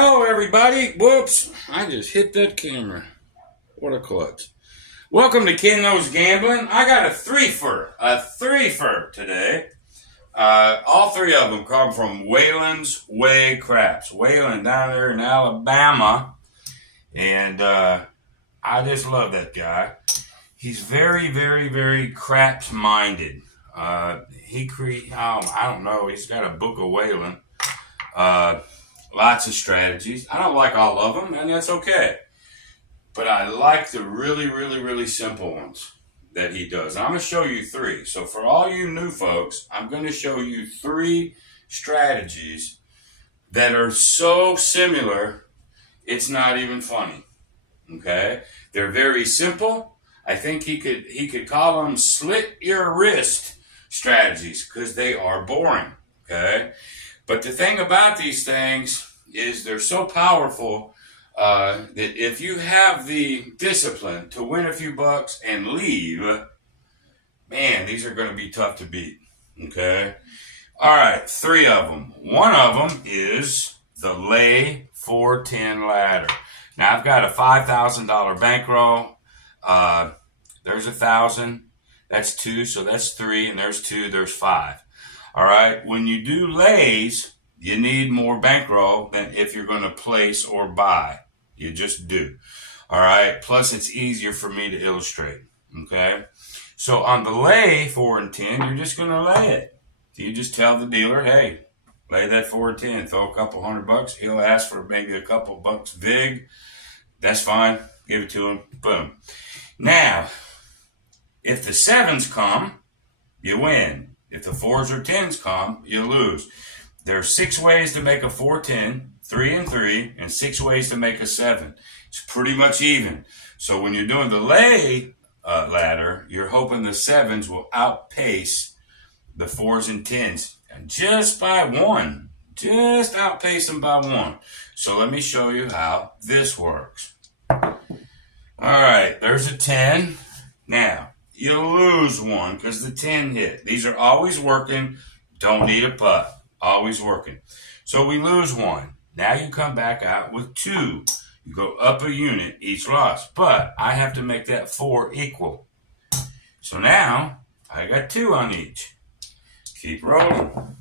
Hello, everybody. Whoops. I just hit that camera. What a klutz. Welcome to Ken Knows Gambling. I got a threefer today. All three of them come from Waylon's Way Craps. Waylon down there in Alabama. And I just love that guy. He's very, very, very craps minded. I don't know, he's got a book of Waylon. Lots of strategies. I don't like all of them, and that's okay. But I like the really, really, really simple ones that he does. I'm going to show you three. So for all you new folks, I'm going to show you three strategies that are so similar, it's not even funny. Okay? They're very simple. I think he could call them slit your wrist strategies because they are boring. Okay? But the thing about these things is they're so powerful that if you have the discipline to win a few bucks and leave, man, these are going to be tough to beat. Okay? All right, three of them. One of them is the lay 410 ladder. Now, I've got a $5,000 bankroll. There's 1,000. That's two, so that's three, and there's two, there's five. All right, when you do lays, you need more bankroll than if you're going to place or buy. You just do. All right, plus it's easier for me to illustrate. Okay, so on the lay 4 and 10, you're just going to lay it. So you just tell the dealer, hey, lay that 4 and 10, throw a couple $100. He'll ask for maybe a couple bucks vig. That's fine. Give it to him. Boom. Now, if the sevens come, you win. If the 4s or 10s come, you lose. There are 6 ways to make a 4-10, 3 and 3, and 6 ways to make a 7. It's pretty much even. So when you're doing the lay ladder, you're hoping the 7s will outpace the 4s and 10s. And just by one. Just outpace them by one. So let me show you how this works. All right, there's a 10. Now, you lose one because the 10 hit. These are always working. Don't need a putt. Always working. So we lose one. Now you come back out with 2. You go up a unit each loss. But I have to make that 4 equal. So now I got 2 on each. Keep rolling.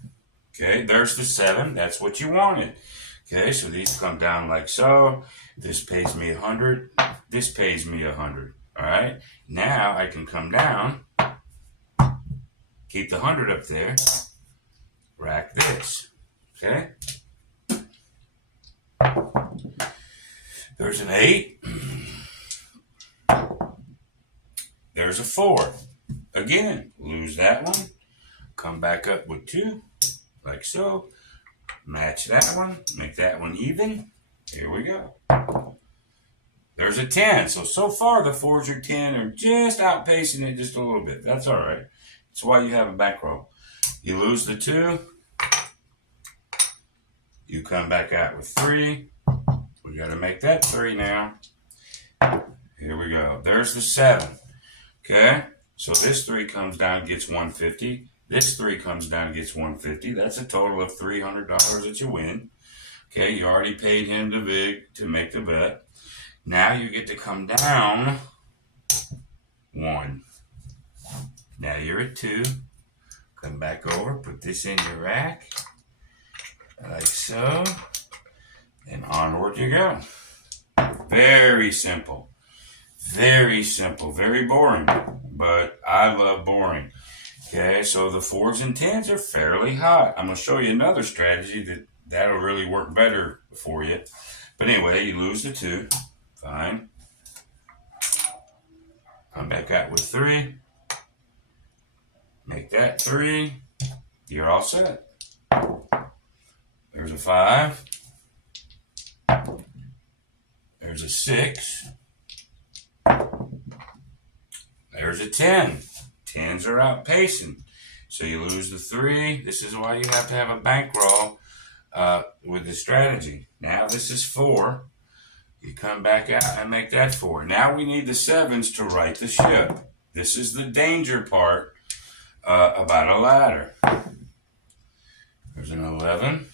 Okay, there's the 7. That's what you wanted. Okay, so these come down like so. This pays me 100. This pays me 100. All right, now I can come down, keep the 100 up there, rack this, okay? There's an 8. There's a 4. Again, lose that one, come back up with 2, like so, match that one, make that one even. Here we go. There's a 10. So far the 4s or 10 are just outpacing it just a little bit. That's all right. That's why you have a bankroll. You lose the 2. You come back out with 3. We got to make that 3 now. Here we go. There's the 7. Okay? So this 3 comes down and gets 150. This 3 comes down and gets 150. That's a total of $300 that you win. Okay? You already paid him the vig to make the bet. Now you get to come down 1. Now you're at 2. Come back over, put this in your rack, like so, and onward you go. Very simple. Very simple. Very boring, but I love boring. Okay, so the 4s and 10s are fairly hot. I'm going to show you another strategy that'll really work better for you. But anyway, you lose the 2. Fine. Come back out with 3. Make that 3. You're all set. There's a 5. There's a 6. There's a 10. 10s are outpacing. So you lose the 3. This is why you have to have a bankroll with the strategy. Now this is 4. You come back out and make that 4. Now we need the 7s to right the ship. This is the danger part about a ladder. There's an 11.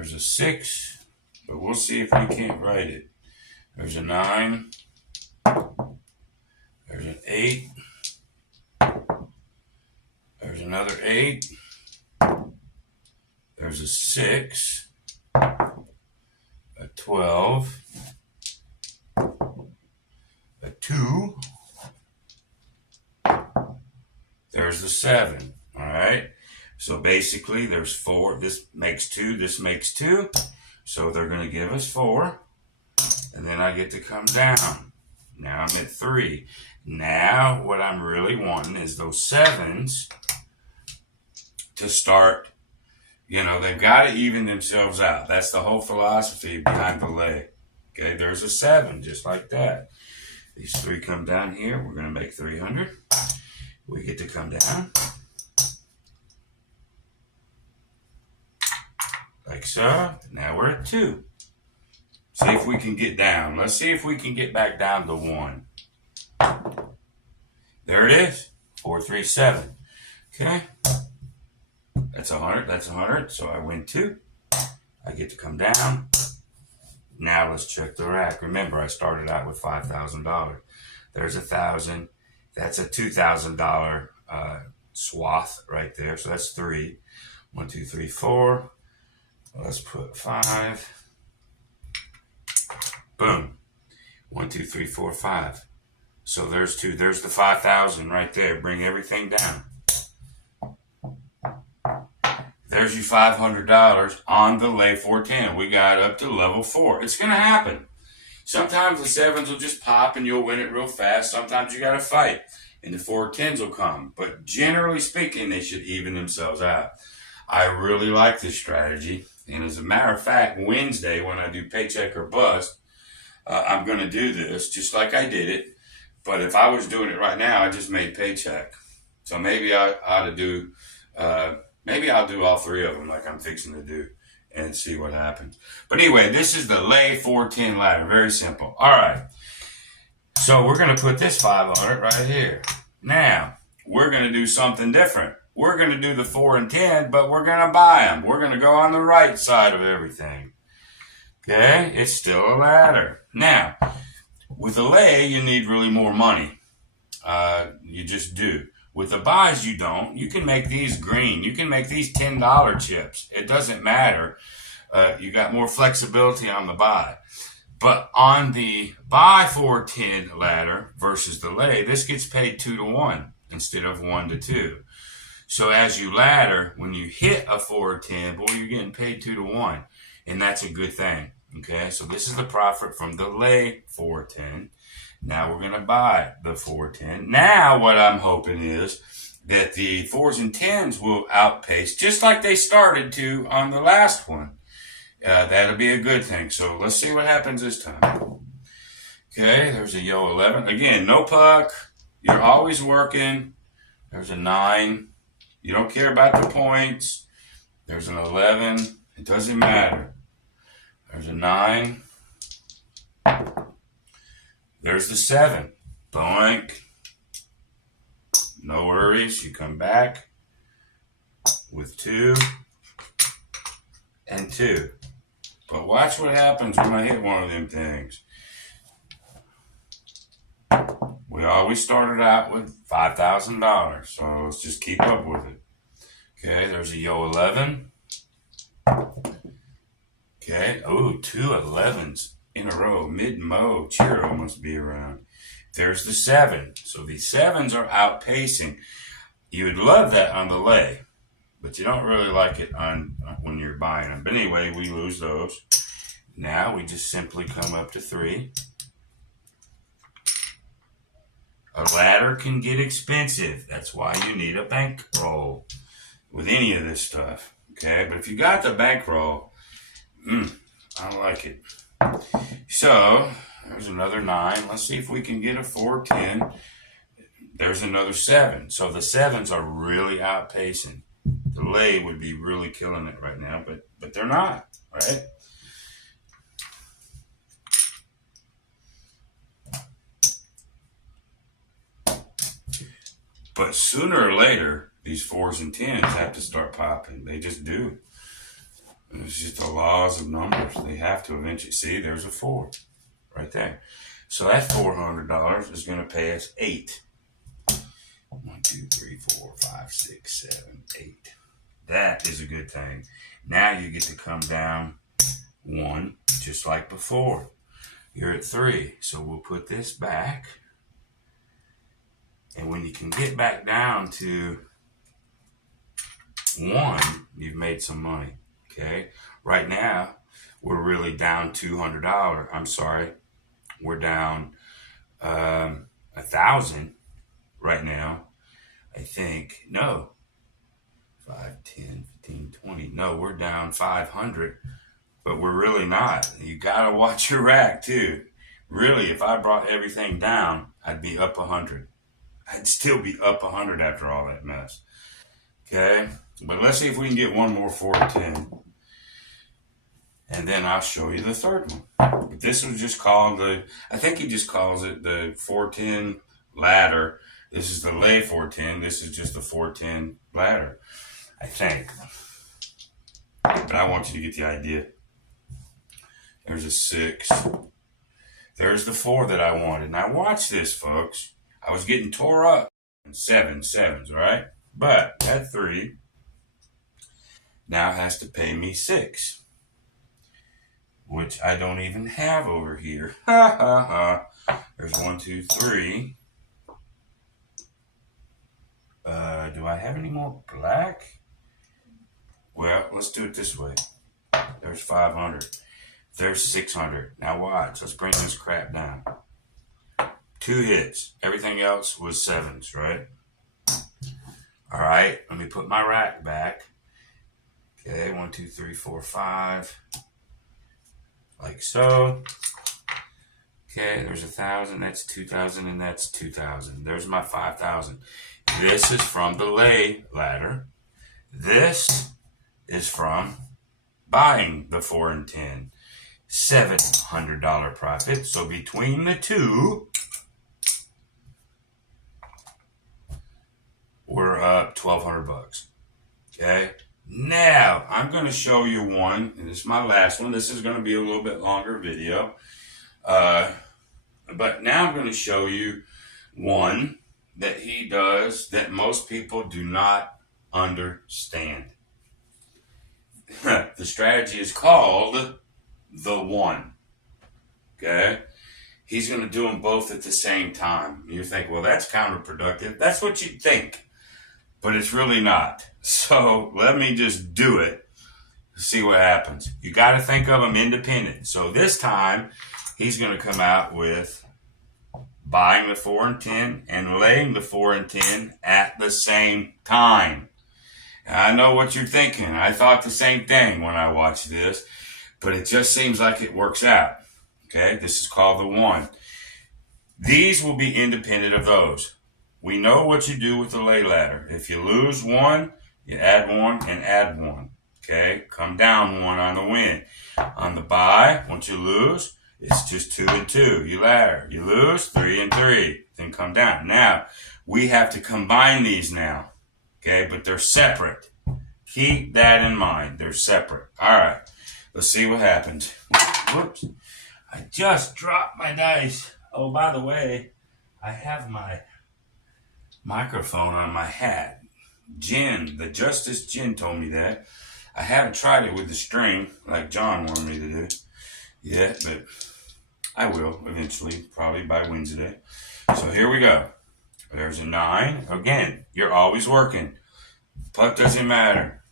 There's There's a 6, but we'll see if we can't write it. There's a 9. There's an 8. There's another 8. There's a 6. A 12. A 2. There's the 7. All right. So basically, there's 4. This makes 2. This makes 2. So they're going to give us 4. And then I get to come down. Now I'm at 3. Now what I'm really wanting is those 7s to start. You know, they've got to even themselves out. That's the whole philosophy behind the lay. Okay, there's a 7, just like that. These 3 come down here. We're going to make 300. We get to come down. Like so. Now we're at 2. See if we can get down. Let's see if we can get back down to 1. There it is. 4, 3, 7. Okay. That's 100. That's 100. So I win 2. I get to come down. Now let's check the rack. Remember, I started out with $5,000. There's 1,000. That's a $2,000 swath right there. So that's 3. 1, 2, 3, 4. Let's put 5. Boom. 1, 2, 3, 4, 5. So there's 2. There's the 5,000 right there. Bring everything down. There's your $500 on the lay 410. We got up to level 4. It's going to happen. Sometimes the 7s will just pop and you'll win it real fast. Sometimes you got to fight and the 410s will come. But generally speaking, they should even themselves out. I really like this strategy. And as a matter of fact, Wednesday when I do paycheck or bust, I'm going to do this just like I did it. But if I was doing it right now, I just made paycheck. So maybe I ought to do, maybe I'll do all 3 of them like I'm fixing to do and see what happens. But anyway, this is the lay 410 ladder. Very simple. All right. So we're going to put this 5 on it right here. Now, we're going to do something different. We're going to do the 4 and 10, but we're going to buy them. We're going to go on the right side of everything. Okay? It's still a ladder. Now, with a lay, you need really more money. You just do. With the buys, you don't. You can make these green. You can make these $10 chips. It doesn't matter. You got more flexibility on the buy. But on the buy 410 ladder versus the lay, this gets paid 2 to 1 instead of 1 to 2. So as you ladder, when you hit a 410, boy, you're getting paid 2 to 1. And that's a good thing. Okay, so this is the profit from the lay 410. Now we're going to buy the 410. Now what I'm hoping is that the 4s and 10s will outpace, just like they started to on the last one. That'll be a good thing. So let's see what happens this time. Okay, there's a yo 11. Again, no puck. You're always working. There's a 9. You don't care about the points. There's an 11. It doesn't matter. There's a 9. There's the 7. Boink. No worries. You come back with 2 and 2. But watch what happens when I hit one of them things. We always started out with $5,000. So let's just keep up with it. Okay, there's a yo 11. Okay, oh, 2 11s in a row. Mid-mo, Chiro must be around. There's the 7. So these 7s are outpacing. You would love that on the lay, but you don't really like it on when you're buying them. But anyway, we lose those. Now we just simply come up to 3. A ladder can get expensive. That's why you need a bankroll with any of this stuff. Okay, but if you got the bankroll, I like it. So there's another 9. Let's see if we can get a 410. There's another 7. So the 7s are really outpacing. The lay would be really killing it right now, but they're not, right? But sooner or later, these 4s and 10s have to start popping. They just do. It's just the laws of numbers. They have to eventually. See, there's a 4 right there. So that $400 is going to pay us 8. 1, 2, 3, 4, 5, 6, 7, 8. That is a good thing. Now you get to come down 1, just like before. You're at 3. So we'll put this back. And when you can get back down to 1, you've made some money. Okay. Right now, we're really down $200. I'm sorry. We're down 1,000 right now. I think. No. 5, 10, 15, 20. No, we're down 500. But we're really not. You got to watch your rack too. Really, if I brought everything down, I'd be up 100. I'd still be up 100 after all that mess. Okay? But let's see if we can get one more 410. And then I'll show you the third one. But this was just called I think he just calls it the 410 ladder. This is the lay 410. This is just the 410 ladder, I think. But I want you to get the idea. There's a 6. There's the 4 that I wanted. Now watch this, folks. I was getting tore up in 7s, right? But that 3 now has to pay me 6, which I don't even have over here. Ha ha ha. There's 1, 2, 3. Do I have any more black? Well, let's do it this way. There's 500. There's 600. Now watch. Let's bring this crap down. 2 hits. Everything else was 7s, right? All right. Let me put my rack back. Okay. 1, 2, 3, 4, 5. Like so. Okay. There's 1,000. That's 2,000, and that's 2,000. There's my 5,000. This is from the lay ladder. This is from buying the 4 and 10. $700 profit. So between the two, we're up $1,200. Okay. Now I'm going to show you one, and this is my last one. This is going to be a little bit longer video. But now I'm going to show you one that he does that most people do not understand. The strategy is called the 1. Okay? He's going to do them both at the same time. You think, well, that's counterproductive. That's what you'd think. But it's really not. So let me just do it. See what happens. You got to think of them independent. So this time, he's going to come out with buying the 4 and 10 and laying the 4 and 10 at the same time. And I know what you're thinking. I thought the same thing when I watched this, but it just seems like it works out. Okay, this is called the 1. These will be independent of those. We know what you do with the lay ladder. If you lose 1, you add 1 and add 1. Okay, come down 1 on the win. On the buy, once you lose, it's just 2 and 2. You ladder. You lose 3 and 3. Then come down. Now, we have to combine these now. Okay, but they're separate. Keep that in mind. They're separate. All right. Let's see what happens. Whoops. I just dropped my dice. Oh, by the way, I have my microphone on my hat. Jen, the Justice Jen told me that. I haven't tried it with the string like John wanted me to do yet, but I will eventually, probably by Wednesday. So here we go. There's a 9. Again, you're always working. Putt doesn't matter.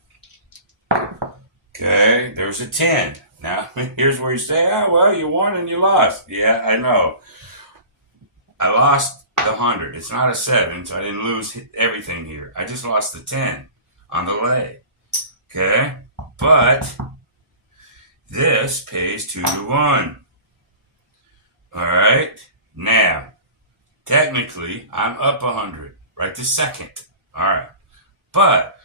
Okay, there's a 10. Now, here's where you say, oh, well, you won and you lost. Yeah, I know. I lost the 100. It's not a 7, so I didn't lose everything here. I just lost the 10 on the lay. Okay, but this pays 2 to 1. All right, now, technically, I'm up 100 right this second. All right, but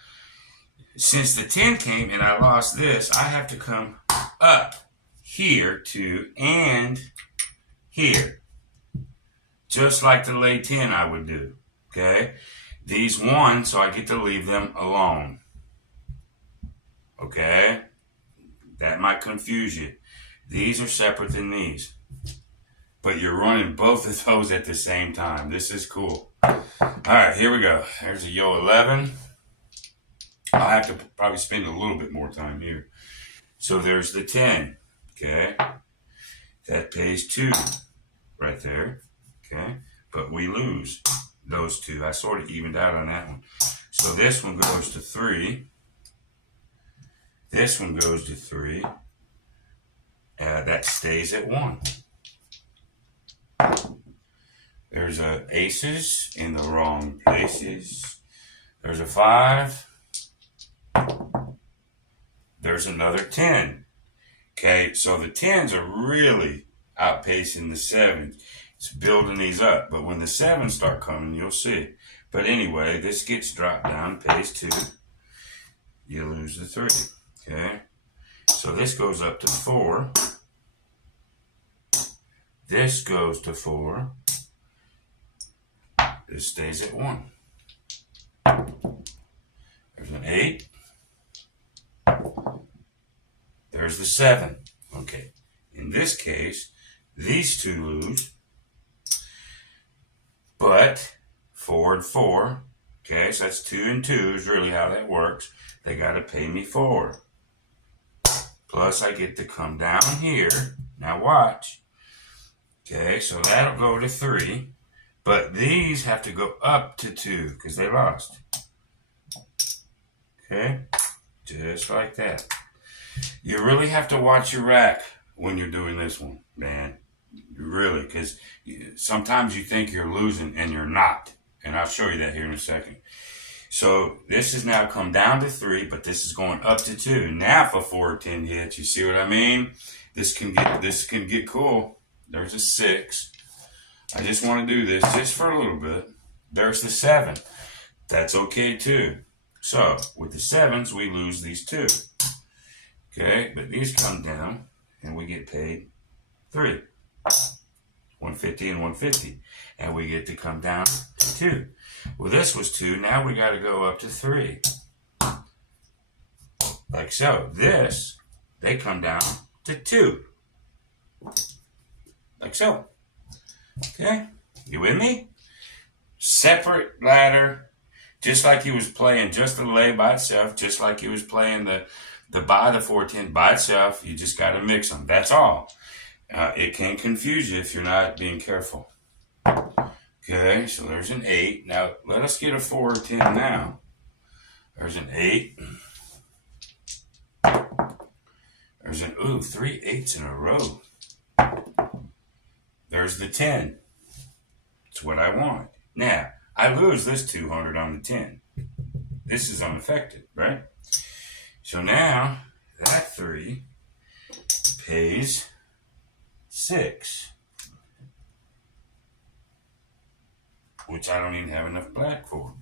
since the 10 came and I lost this, I have to come up here to and here, just like the lay 10 I would do. Okay, these 1, so I get to leave them alone. Okay, might confuse you. These are separate than these. But you're running both of those at the same time. This is cool. Alright, here we go. There's a yo 11. I'll have to probably spend a little bit more time here. So there's the 10. Okay. That pays 2 right there. Okay. But we lose those 2. I sort of evened out on that one. So this one goes to 3. This one goes to 3. That stays at 1. There's a aces in the wrong places. There's a 5. There's another 10. Okay, so the 10s are really outpacing the 7s. It's building these up. But when the 7s start coming, you'll see. But anyway, this gets dropped down, pays 2. You lose the 3. Okay, so this goes up to 4. This goes to 4. This stays at 1. There's an 8. There's the 7. Okay. In this case, these 2 lose. But 4 and 4. Okay, so that's 2 and 2 is really how that works. They got to pay me 4. Plus I get to come down here. Now watch. Okay, so that'll go to 3. But these have to go up to 2 because they lost. Okay, just like that. You really have to watch your rack when you're doing this one, man. Really, because sometimes you think you're losing and you're not. And I'll show you that here in a second. So this has now come down to 3, but this is going up to 2. Now if a 4 or 10 hits, you see what I mean? This can get cool. There's a 6. I just want to do this just for a little bit. There's the 7. That's okay too. So with the 7s, we lose these 2. Okay, but these come down and we get paid 3. 150 and 150. And we get to come down to 2. Well, this was 2. Now we got to go up to 3. Like so. This, they come down to 2. Like so. Okay, you with me? Separate ladder, just like he was playing just the lay by itself, just like he was playing the buy the 410 by itself. You just got to mix them. That's all. It can confuse you if you're not being careful. Okay, so there's an 8. Now let us get a 4 or 10 now. There's an 8. There's an 3 8s in a row. There's the 10. It's what I want. Now, I lose this 200 on the 10. This is unaffected, right? So now, that 3 pays 6. Which I don't even have enough black for.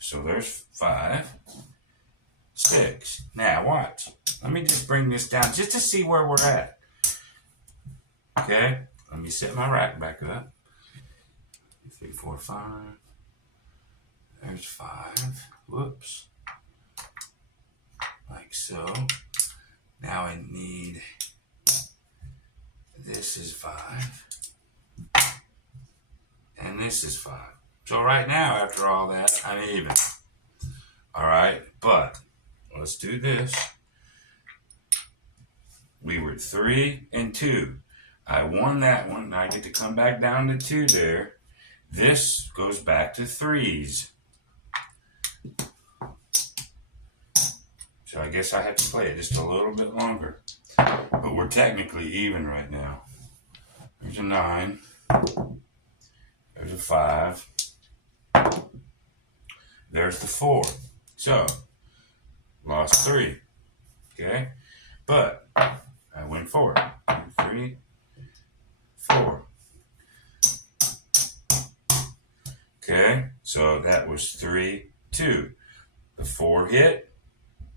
So there's 5, 6. Now, watch. Let me just bring this down just to see where we're at. Okay? Let me set my rack back up. 3, 4, 5. There's 5. Whoops. Like so. Now I need, this is 5. And this is 5. So right now, after all that, I'm even. Alright, but let's do this. We were 3 and 2. I won that one. I get to come back down to 2 there. This goes back to 3s. So I guess I have to play it just a little bit longer. But we're technically even right now. There's a 9. There's a 5. There's the 4. So, lost 3. Okay? But I went 4. 3, 4. Okay, so that was 3, 2. The 4 hit.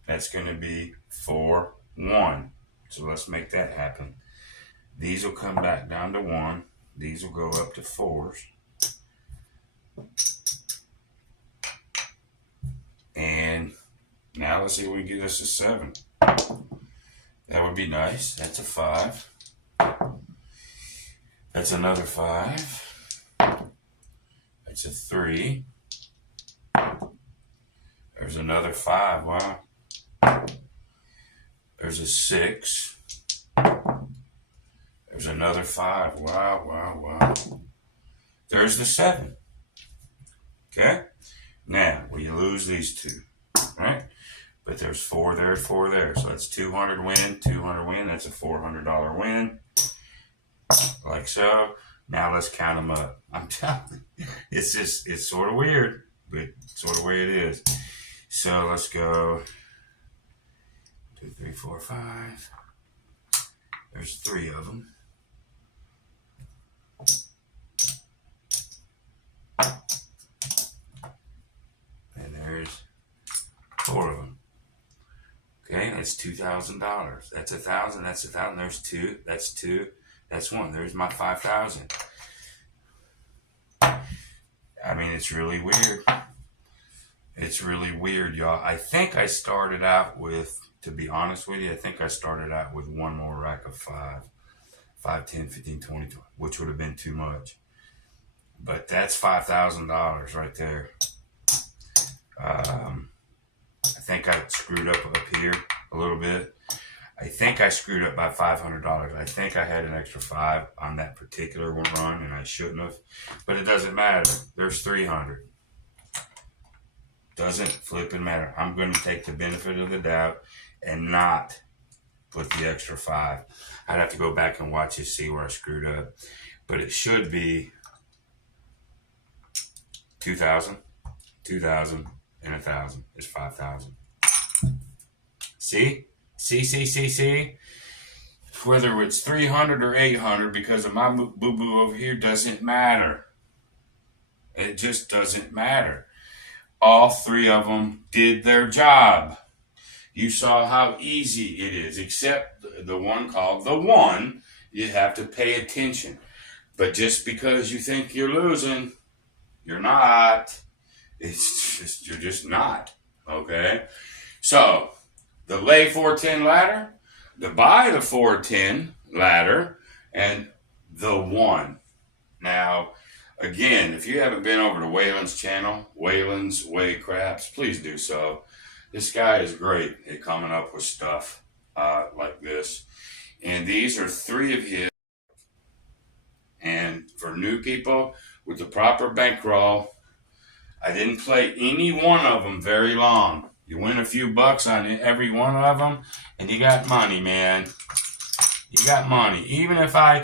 That's going to be 4, 1. So let's make that happen. These will come back down to 1. These will go up to 4s. And now let's see if we can get us a 7. That would would be nice. That's a 5. That's another 5. That's a 3. There's another 5. Wow. There's a 6. There's another 5. Wow, wow, wow. There's the 7. Okay? Now, well, you lose these 2, right? But there's 4 there, 4 there. So that's 200 win, 200 win. That's a $400 win. Like so. Now let's count them up. I'm telling you, it's sort of weird, but sort of the way it is. So let's go 2, 3, 4, 5. There's 3 of them. And there's 4 of them. Okay, that's $2,000. That's 1,000. That's 1,000. There's 2. That's 2. That's 1. There's my 5,000. I mean, it's really weird. It's really weird, y'all. I think I started out with, to be honest with you, I think I started out with one more rack of 5. 5, 10, 15, 20, which would have been too much. But that's $5,000 right there. I think I screwed up here a little bit. I think I screwed up by $500. I think I had an extra 5 on that particular run, and I shouldn't have. But it doesn't matter. There's 300. Doesn't flipping matter. I'm going to take the benefit of the doubt and not put the extra 5. I'd have to go back and watch it, see where I screwed up. But it should be 2,000, 2,000, and 1,000 is 5,000. See? See? Whether it's 300 or 800, because of my boo-boo over here, doesn't matter. It just doesn't matter. All 3 of them did their job. You saw how easy it is, except the one called the 1. You have to pay attention. But just because you think you're losing, you're not. It's just, you're just not. Okay? So, the lay 410 ladder, the buy the 410 ladder, and the 1. Now, again, if you haven't been over to Waylon's channel, Waylon's Way Craps, please do so. This guy is great at coming up with stuff like this. And these are 3 of his. And for new people with the proper bankroll, I didn't play any one of them very long. You win a few bucks on every one of them, and you got money, man. You got money. Even if I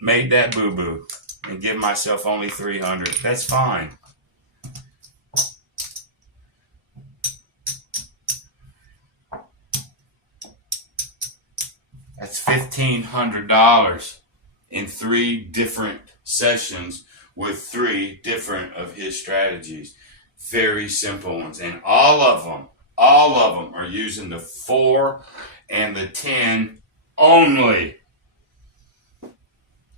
made that boo-boo and give myself only 300, that's fine. That's $1,500 in 3 different sessions with 3 different of his strategies. Very simple ones. And all of them are using the 4 and the 10 only.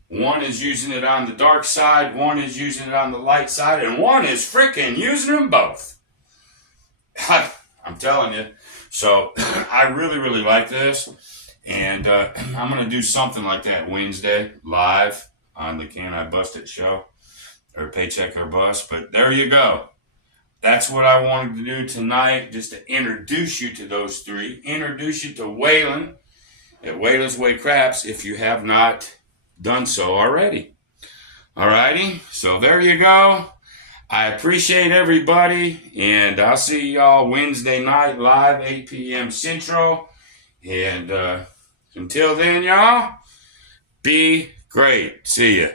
One is using it on the dark side, one is using it on the light side, and one is freaking using them both. I'm telling you. So I really, really like this. And I'm going to do something like that Wednesday live on the Can I Bust It show, or Paycheck or Bust. But there you go. That's what I wanted to do tonight, just to introduce you to those 3. Introduce you to Waylon at Waylon's Way Craps if you have not done so already. Alrighty, so there you go. I appreciate everybody, and I'll see y'all Wednesday night live, 8 p.m. Central. And until then, y'all, be great. See ya.